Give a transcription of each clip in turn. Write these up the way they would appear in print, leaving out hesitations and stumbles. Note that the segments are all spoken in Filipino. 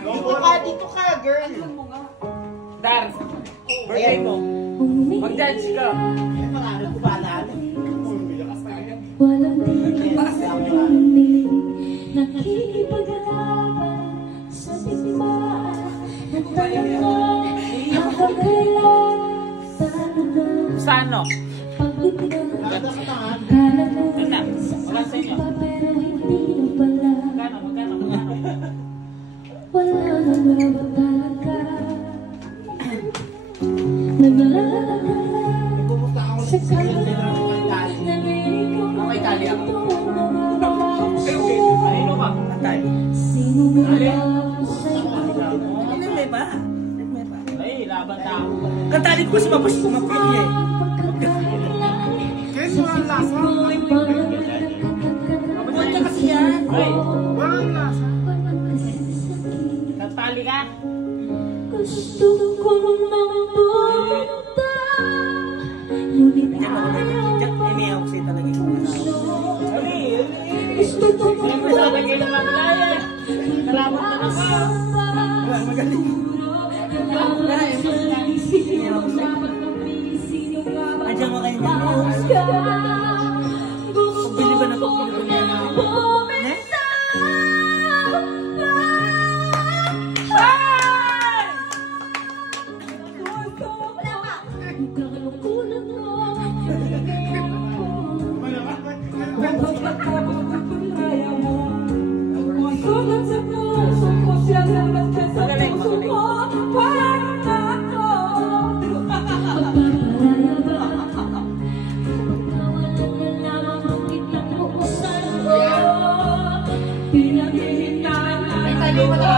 Dito ka, girl. Dar, birthday mo. Mag-dance ka. Pangalan ko ba natin? Walang tingin, nakikipaglaban sa simbahan at tanong hanggang kailan sana na Sano? pagtitigan. Nada ka tangan. Akala mo Magkano sa inyo? pero hindi na pala. Magkano? Wala na ba talaga? Naglalala Pumunta ako sa sa kanya. May tali ako. Kanino ka? Antay. Sino nga sa'yo? May ba? Ay, laban tao. Kantanin ko sa mapos ko, mapilye. Kaya walang lasa. Kapatid ka kasi yan. Ay, Walang lasa. kantali ka. Gusto ko nang pumunta, ngunit Iniyaw kasi talaga yung gusto ko Siyempre sa akin kayo ng maglaya. Salamat na lang ka. Magaling. Adyan mo kayo na. Pagbili ba na pagbili ba na?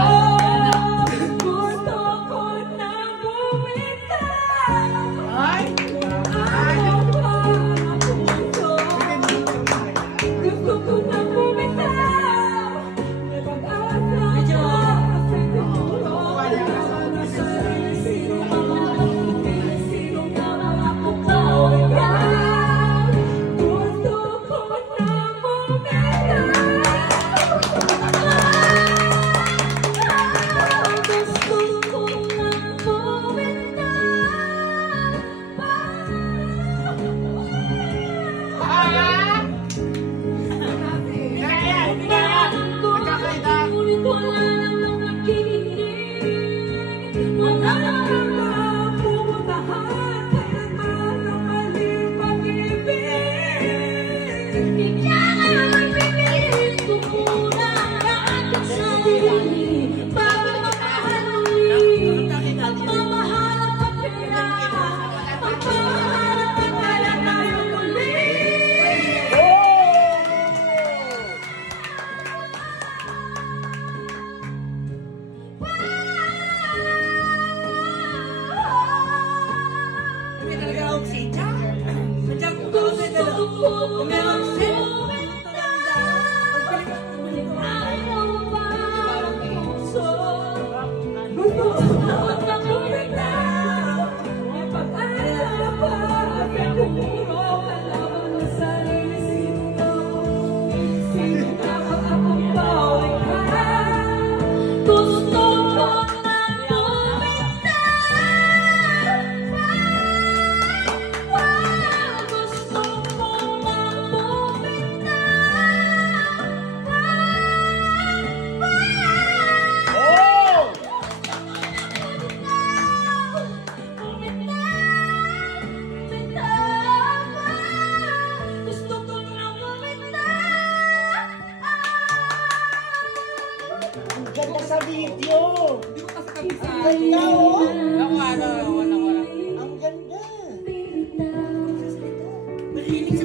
Ganda sa video. Hindi ko kasi kabisa. Ganda, oh. Wala. Ang ganda. Mahilig